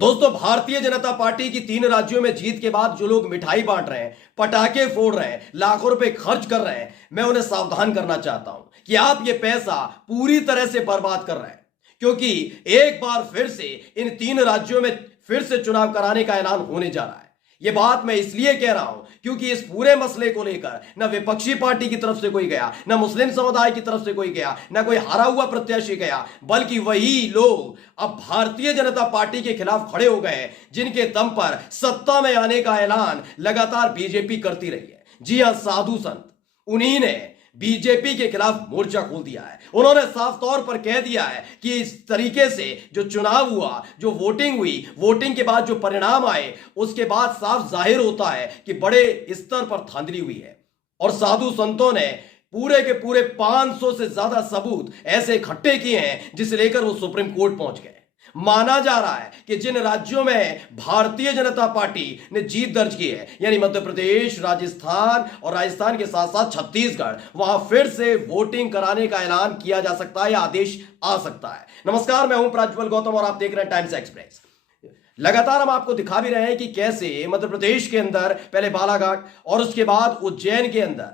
दोस्तों, भारतीय जनता पार्टी की 3 राज्यों में जीत के बाद जो लोग मिठाई बांट रहे हैं, पटाखे फोड़ रहे हैं, लाखों रुपए खर्च कर रहे हैं, मैं उन्हें सावधान करना चाहता हूं कि आप ये पैसा पूरी तरह से बर्बाद कर रहे हैं, क्योंकि एक बार फिर से इन 3 राज्यों में फिर से चुनाव कराने का ऐलान होने जा रहा है। ये बात मैं इसलिए कह रहा हूं क्योंकि इस पूरे मसले को लेकर न विपक्षी पार्टी की तरफ से कोई गया, न मुस्लिम समुदाय की तरफ से कोई गया, न कोई हारा हुआ प्रत्याशी गया, बल्कि वही लोग अब भारतीय जनता पार्टी के खिलाफ खड़े हो गए जिनके दम पर सत्ता में आने का ऐलान लगातार बीजेपी करती रही है। जी हां, साधु संत उन्हीं ने बीजेपी के खिलाफ मोर्चा खोल दिया है। उन्होंने साफ तौर पर कह दिया है कि इस तरीके से जो चुनाव हुआ, जो वोटिंग हुई, वोटिंग के बाद जो परिणाम आए, उसके बाद साफ जाहिर होता है कि बड़े स्तर पर धांधली हुई है। और साधु संतों ने पूरे के पूरे 500 से ज्यादा सबूत ऐसे इकट्ठे किए हैं जिसे लेकर वो सुप्रीम कोर्ट पहुंच गए। माना जा रहा है कि जिन राज्यों में भारतीय जनता पार्टी ने जीत दर्ज की है, यानी मध्य प्रदेश, राजस्थान और राजस्थान के साथ साथ छत्तीसगढ़, वहां फिर से वोटिंग कराने का ऐलान किया जा सकता है या आदेश आ सकता है। नमस्कार, मैं हूं प्रज्वल गौतम और आप देख रहे हैं टाइम्स एक्सप्रेस। लगातार हम आपको दिखा भी रहे हैं कि कैसे मध्य प्रदेश के अंदर पहले बालाघाट और उसके बाद उज्जैन के अंदर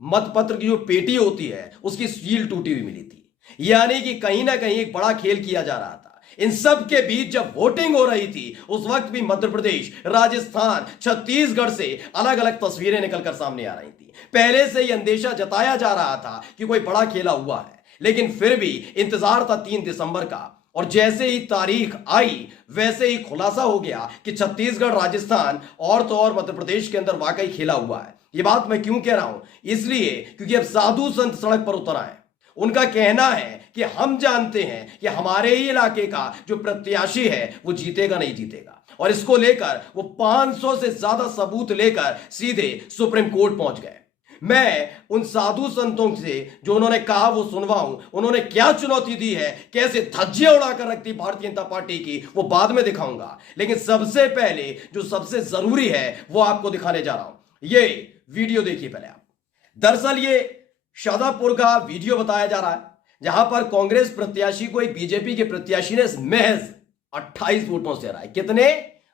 मतपत्र की जो पेटी होती है उसकी सील टूटी हुई मिली थी, यानी कि कहीं ना कहीं एक बड़ा खेल किया जा रहा था। इन सब के बीच जब वोटिंग हो रही थी उस वक्त भी मध्य प्रदेश, राजस्थान, छत्तीसगढ़ से अलग अलग तस्वीरें निकलकर सामने आ रही थी। पहले से ही अंदेशा जताया जा रहा था कि कोई बड़ा खेला हुआ है, लेकिन फिर भी इंतजार था 3 दिसंबर का। और जैसे ही तारीख आई वैसे ही खुलासा हो गया कि छत्तीसगढ़, राजस्थान और तो और मध्य प्रदेश के अंदर वाकई खेला हुआ है। यह बात मैं क्यों कह रहा हूं? इसलिए क्योंकि अब साधु संत सड़क पर उतर आए। उनका कहना है कि हम जानते हैं कि हमारे ही इलाके का जो प्रत्याशी है वो जीतेगा नहीं जीतेगा, और इसको लेकर वो 500 से ज्यादा सबूत लेकर सीधे सुप्रीम कोर्ट पहुंच गए। मैं उन साधु संतों से जो उन्होंने कहा वो सुनवाऊं, उन्होंने क्या चुनौती दी है, कैसे धज्जियां उड़ाकर रखती भारतीय जनता पार्टी की, वो बाद में दिखाऊंगा। लेकिन सबसे पहले जो सबसे जरूरी है वो आपको दिखाने जा रहा हूं। ये वीडियो देखिए पहले आप। दरअसल ये शाजापुर का वीडियो बताया जा रहा है जहां पर कांग्रेस प्रत्याशी को एक बीजेपी के प्रत्याशी ने महज 28 वोटों से हराया। कितने?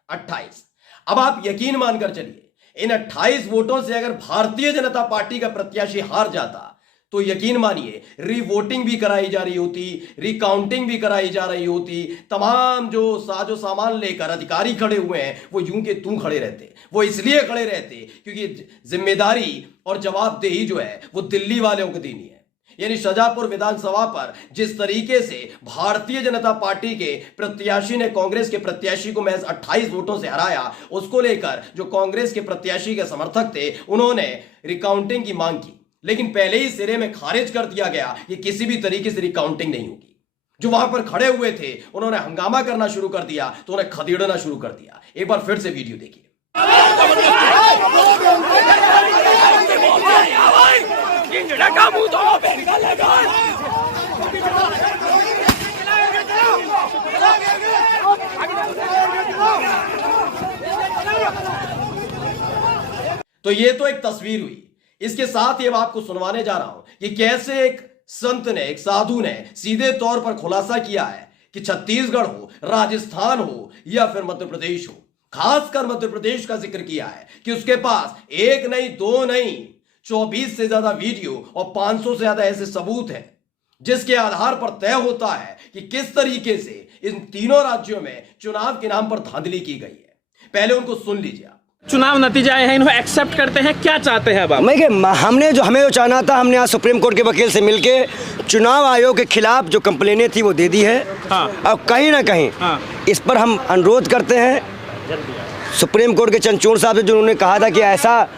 28। अब आप यकीन मानकर चलिए, इन 28 वोटों से अगर भारतीय जनता पार्टी का प्रत्याशी हार जाता तो यकीन मानिए रीवोटिंग भी कराई जा रही होती, रिकाउंटिंग भी कराई जा रही होती, तमाम जो साजो सामान लेकर अधिकारी खड़े हुए हैं वो यूं के तू खड़े रहते। वो इसलिए खड़े रहते क्योंकि जिम्मेदारी और जवाबदेही जो है वो दिल्ली वालों को देनी है। यानी शाजापुर विधानसभा पर जिस तरीके से भारतीय जनता पार्टी के प्रत्याशी ने कांग्रेस के प्रत्याशी को महज 28 वोटों से हराया, उसको लेकर जो कांग्रेस के प्रत्याशी के समर्थक थे उन्होंने रिकाउंटिंग की मांग की, लेकिन पहले ही सिरे में खारिज कर दिया गया कि किसी भी तरीके से रिकाउंटिंग नहीं होगी। जो वहां पर खड़े हुए थे उन्होंने हंगामा करना शुरू कर दिया, तो उन्हें खदेड़ना शुरू कर दिया। एक बार फिर से वीडियो देखिए। तो ये तो एक तस्वीर हुई। इसके साथ ही अब आपको सुनवाने जा रहा हूं कि कैसे एक संत ने, एक साधु ने सीधे तौर पर खुलासा किया है कि छत्तीसगढ़ हो, राजस्थान हो या फिर मध्य प्रदेश हो, खासकर मध्य प्रदेश का जिक्र किया है कि उसके पास 1 नहीं 2 नहीं 24 से ज्यादा वीडियो और 500 से ज्यादा ऐसे सबूत हैं जिसके आधार पर तय होता है कि किस तरीके से इन तीनों राज्यों में चुनाव के नाम पर धांधली की गई है। पहले उनको सुन लीजिए। चुनाव नतीजा है, इन्हें एक्सेप्ट करते हैं, क्या चाहते हैं अब आप? हमें जो चाहना था, हमने आज सुप्रीम कोर्ट के वकील से मिलके चुनाव आयोग के खिलाफ जो कंप्लेनें थी वो दे दी है। हाँ। और कहीं ना कहीं इस पर हम अनुरोध करते हैं सुप्रीम कोर्ट के चंद्रचूड़ साहब से, जो उन्होंने कहा था कि ऐसा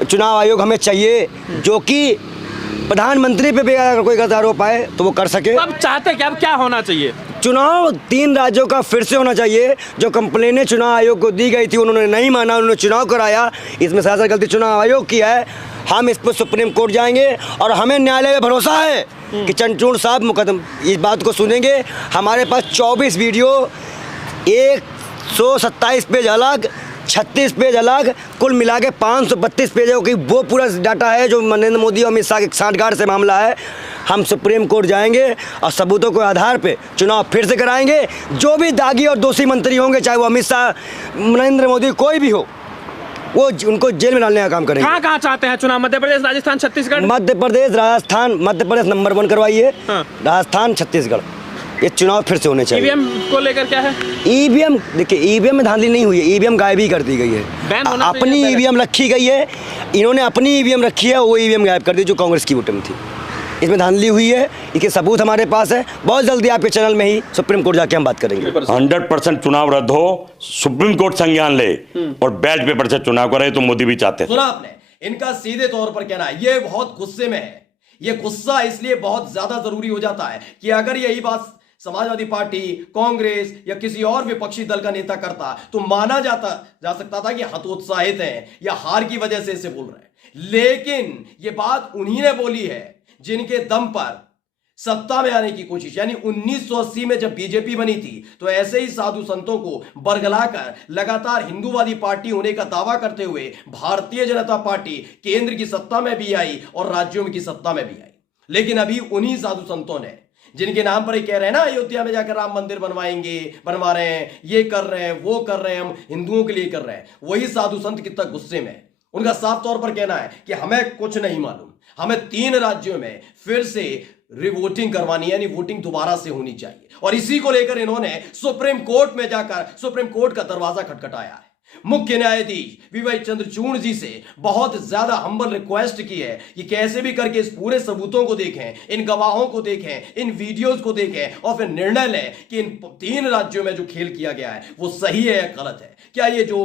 चुनाव आयोग हमें चाहिए जो कि प्रधानमंत्री पे भी अगर कोई गलत आरोप आए तो वो कर सके। अब चाहते कि अब क्या होना चाहिए? चुनाव 3 राज्यों का फिर से होना चाहिए। जो कंप्लेनें चुनाव आयोग को दी गई थी उन्होंने नहीं माना, उन्होंने चुनाव कराया, इसमें सरासर गलती चुनाव आयोग की है। हम इस पर सुप्रीम कोर्ट जाएंगे और हमें न्यायालय में भरोसा है कि चंद्रचूड़ साहब मुकदमा इस बात को सुनेंगे। हमारे पास 24 वीडियो, 127 पेज अलग, 36 पेज अलग, कुल मिला के 532 पेजों की वो पूरा डाटा है जो नरेंद्र मोदी और अमित शाह की सांठगांठ से मामला है। हम सुप्रीम कोर्ट जाएंगे और सबूतों के आधार पे चुनाव फिर से कराएंगे। जो भी दागी और दोषी मंत्री होंगे, चाहे वो अमित शाह, नरेंद्र मोदी, कोई भी हो, वो उनको जेल में डालने का काम करेंगे। कहाँ कहाँ चाहते हैं चुनाव? मध्य प्रदेश, राजस्थान, छत्तीसगढ़? मध्य प्रदेश, राजस्थान, मध्य प्रदेश नंबर 1 करवाइए, हाँ। राजस्थान, छत्तीसगढ़, ये चुनाव फिर से होने चाहिए। ईवीएम को लेकर क्या है? ईवीएम, देखिए ईवीएम में धांधली नहीं हुई है, ईवीएम गायब ही कर दी गई है। बैन होना चाहिए, अपनी बैन। ईवीएम रखी गई है, इन्होंने अपनी ईवीएम रखी है, वो ईवीएम गायब कर दी जो कांग्रेस की वोट में थी। इसमें धांधली हुई है, इसके सबूत हमारे पास है। बहुत जल्दी आपके चैनल में ही सुप्रीम कोर्ट जाके हम बात करेंगे। 100% चुनाव रद्द हो, सुप्रीम कोर्ट संज्ञान ले और बैलेट पेपर से चुनाव करे, तो मोदी भी चाहते हैं। सुना आपने, इनका सीधे तौर पर कहना है, ये बहुत गुस्से में है। ये गुस्सा इसलिए बहुत ज्यादा जरूरी हो जाता है कि अगर यही बात समाजवादी पार्टी, कांग्रेस या किसी और विपक्षी दल का नेता करता तो माना जा सकता था कि हतोत्साहित हैं या हार की वजह से इसे बोल रहे हैं। लेकिन ये बात उन्हीं ने बोली है जिनके दम पर सत्ता में आने की कोशिश, यानी 1980 में जब बीजेपी बनी थी तो ऐसे ही साधु संतों को बरगलाकर लगातार हिंदूवादी पार्टी होने का दावा करते हुए भारतीय जनता पार्टी केंद्र की सत्ता में भी आई और राज्यों की सत्ता में भी आई। लेकिन अभी उन्हीं साधु संतों ने, जिनके नाम पर ही कह रहे हैं ना अयोध्या में जाकर राम मंदिर बनवा रहे हैं, ये कर रहे हैं, वो कर रहे हैं, हम हिंदुओं के लिए कर रहे हैं, वही साधु संत कितना गुस्से में। उनका साफ तौर पर कहना है कि हमें कुछ नहीं मालूम, हमें 3 राज्यों में फिर से रिवोटिंग करवानी है, यानी वोटिंग दोबारा से होनी चाहिए। और इसी को लेकर इन्होंने सुप्रीम कोर्ट में जाकर सुप्रीम कोर्ट का दरवाजा खटखटाया है। मुख्य न्यायाधीश वीवाई चंद्रचूड़ जी से बहुत ज्यादा हम्बल रिक्वेस्ट की है कि कैसे भी करके इस पूरे सबूतों को देखें, इन गवाहों को देखें, इन वीडियोस को देखें और फिर निर्णय लें कि इन 3 राज्यों में जो खेल किया गया है वो सही है या गलत है। क्या ये जो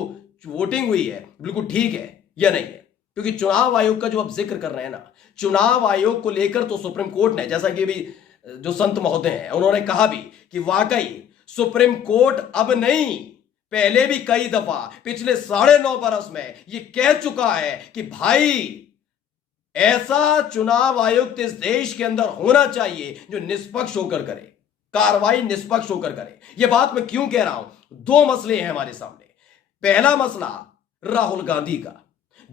वोटिंग हुई है बिल्कुल ठीक है या नहीं है? क्योंकि चुनाव आयोग का जो आप जिक्र कर रहे हैं ना, चुनाव आयोग को लेकर तो सुप्रीम कोर्ट ने, जैसा कि भी जो संत महोदय हैं उन्होंने कहा भी कि वाकई सुप्रीम कोर्ट अब नहीं, पहले भी कई दफा पिछले 9.5 बरस में ये कह चुका है कि भाई ऐसा चुनाव आयुक्त इस देश के अंदर होना चाहिए जो निष्पक्ष होकर करे, कार्रवाई निष्पक्ष होकर करे। यह बात मैं क्यों कह रहा हूं? 2 मसले हैं हमारे सामने। पहला मसला राहुल गांधी का,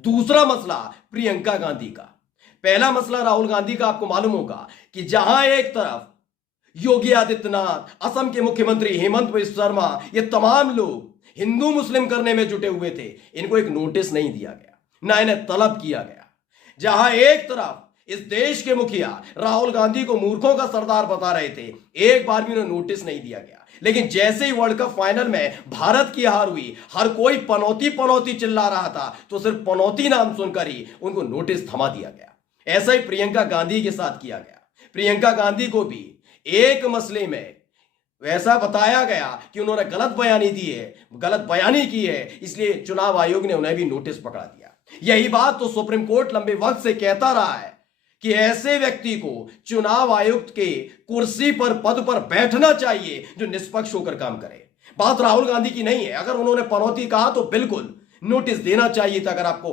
दूसरा मसला प्रियंका गांधी का। पहला मसला राहुल गांधी का, आपको मालूम होगा कि जहां एक तरफ योगी आदित्यनाथ, असम के मुख्यमंत्री हेमंत बिस्वा शर्मा, ये तमाम लोग हिंदू मुस्लिम करने में जुटे हुए थे, इनको एक नोटिस नहीं दिया गया, ना इन्हें तलब किया गया। जहां एक तरफ इस देश के मुखिया राहुल गांधी को मूर्खों का सरदार बता रहे थे, एक बार भी उन्हें नोटिस नहीं दिया गया। लेकिन जैसे ही वर्ल्ड कप फाइनल में भारत की हार हुई, हर कोई पनौती पनौती चिल्ला रहा था, तो सिर्फ पनौती नाम सुनकर ही उनको नोटिस थमा दिया गया। ऐसा ही प्रियंका गांधी के साथ किया गया। प्रियंका गांधी को भी एक मसले में वैसा बताया गया कि उन्होंने गलत बयानी की है, इसलिए चुनाव आयोग ने उन्हें भी नोटिस पकड़ा दिया। यही बात तो सुप्रीम कोर्ट लंबे वक्त से कहता रहा है कि ऐसे व्यक्ति को चुनाव आयुक्त के कुर्सी पर, पद पर बैठना चाहिए जो निष्पक्ष होकर काम करे। बात राहुल गांधी की नहीं है। अगर उन्होंने पनौती कहा तो बिल्कुल नोटिस देना चाहिए था, अगर आपको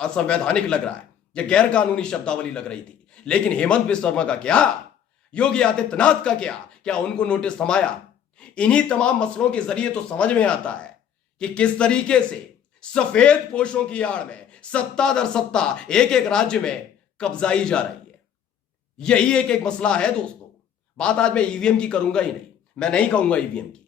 असंवैधानिक लग रहा है या गैर कानूनी शब्दावली लग रही थी। लेकिन हेमंत बिस्वा शर्मा का क्या, योगी आदित्यनाथ का क्या उनको नोटिस थमाया? इन्हीं तमाम मसलों के जरिए तो समझ में आता है कि किस तरीके से सफेद पोशों की आड़ में सत्ता दर सत्ता एक एक राज्य में कब्जाई जा रही है। यही एक मसला है दोस्तों। बात आज मैं ईवीएम की करूंगा ही नहीं, मैं नहीं कहूंगा ईवीएम की,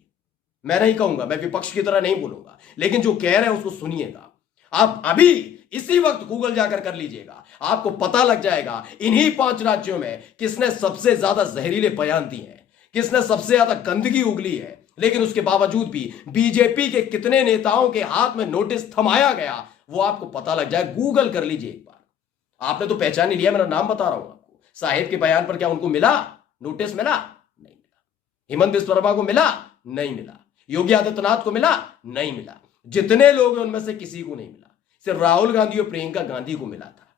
मैं नहीं कहूंगा, मैं विपक्ष की तरह नहीं बोलूंगा, लेकिन जो कह रहे हैं उसको सुनिएगा। आप अभी इसी वक्त गूगल जाकर कर लीजिएगा, आपको पता लग जाएगा इन्हीं 5 राज्यों में किसने सबसे ज्यादा जहरीले बयान दिए हैं, किसने सबसे ज्यादा गंदगी उगली है। लेकिन उसके बावजूद भी बीजेपी के कितने नेताओं के हाथ में नोटिस थमाया गया, वो आपको पता लग जाए। गूगल कर लीजिए एक बार। आपने तो पहचान ही लिया, मेरा नाम बता रहा हूं आपको। साहिब के बयान पर क्या उनको मिला नोटिस? मिला? नहीं मिला। हेमंत बिस्वा शर्मा को मिला? नहीं मिला। योगी आदित्यनाथ को मिला? नहीं मिला। जितने लोग हैं उनमें से किसी को नहीं मिला, सिर्फ राहुल गांधी और प्रियंका गांधी को मिला था।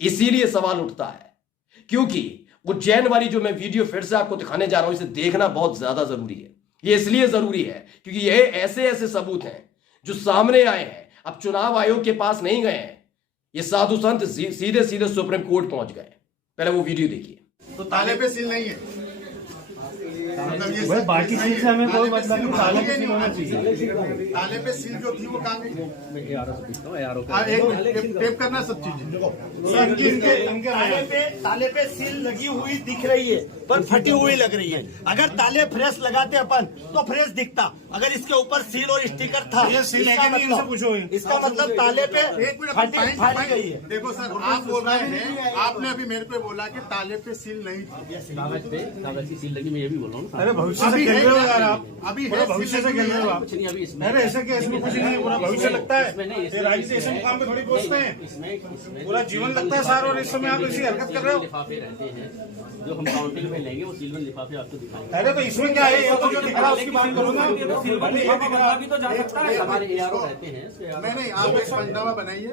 इसीलिए सवाल उठता है, क्योंकि उज्जैन वाली जो मैं वीडियो फिर से आपको दिखाने जा रहा हूं, इसे देखना बहुत ज्यादा जरूरी है। ये इसलिए जरूरी है क्योंकि ये ऐसे सबूत हैं जो सामने आए हैं, अब चुनाव आयोग के पास नहीं गए हैं, ये साधु संत सीधे सुप्रीम कोर्ट पहुंच गए। पहले वो वीडियो देखिए। तो ताले पे सील नहीं है। मतलब ये भाई बाकी सील से हमें कोई मतलब नहीं, ताले पे सील होना चाहिए। ताले पे सील जो थी वो कहाँ गई? टेप करना सब चीजें ताले पे सील लगी हुई दिख रही है पर फटी हुई लग रही है। अगर ताले फ्रेश लगाते अपन तो फ्रेश दिखता, अगर इसके ऊपर सील और स्टिकर था ये सील इसका है कि नहीं, इनसे पूछो। इसका मतलब ताले पे एक मिनट फाटी गई है। देखो सर, आप बोल रहे हैं, आपने अभी मेरे को बोला कि ताले पे सील नहीं थी। कागज की सील लगी, मैं ये भी बोल रहा हूँ। अरे भविष्य से खेल रहे हो यार आप, अभी है भविष्य से खेल रहे हो आप। कुछ नहीं अभी इसमें। अरे ऐसे क्या, इसमें कुछ नहीं है, पूरा भविष्य लगता है। इसमें नहीं, ये राजनीति ऐसे मुकाम पे थोड़ी पहुंचते हैं, इसमें पूरा जीवन लगता है सर। और इस समय आप ऐसी हरकत कर रहे हो। लिफाफे रहते हैं जो हम काउंटिंग में लेंगे, वो सीलबंद लिफाफे आपको दिखाएंगे। अरे तो इसमें क्या है, ये तो जो दिख रहा है उसकी बात करो ना। हमारे ARO रहते हैं। नहीं, आप एक पंचनामा बनाइए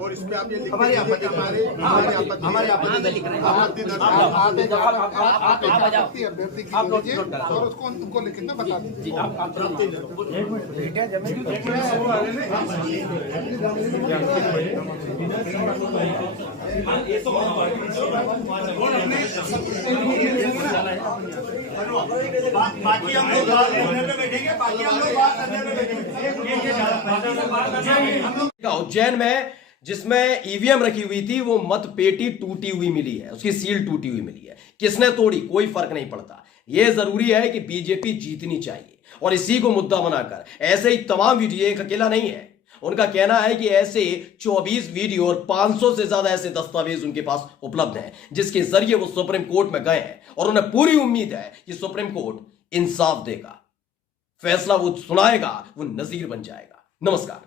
और इस पे आप ये हमारी आपत्ति अभ्यर्थी की लीजिए और उसको उनको लिखित में बता दीजिए। बाकी हम लोग बात करने पे बैठेंगे, बाकी हम लोग बात करने पे बैठेंगे। उज्जैन में जिसमें ईवीएम रखी हुई थी वो मत पेटी टूटी हुई मिली है, उसकी सील टूटी हुई मिली है। किसने तोड़ी कोई फर्क नहीं पड़ता, यह जरूरी है कि बीजेपी जीतनी चाहिए और इसी को मुद्दा बनाकर ऐसे ही तमाम वीडियो, एक अकेला नहीं है। उनका कहना है कि ऐसे 24 वीडियो और 500 से ज्यादा ऐसे दस्तावेज उनके पास उपलब्ध हैं जिसके जरिए वो सुप्रीम कोर्ट में गए हैं और उन्हें पूरी उम्मीद है कि सुप्रीम कोर्ट इंसाफ देगा, फैसला वो सुनाएगा, वो नजीर बन जाएगा। नमस्कार।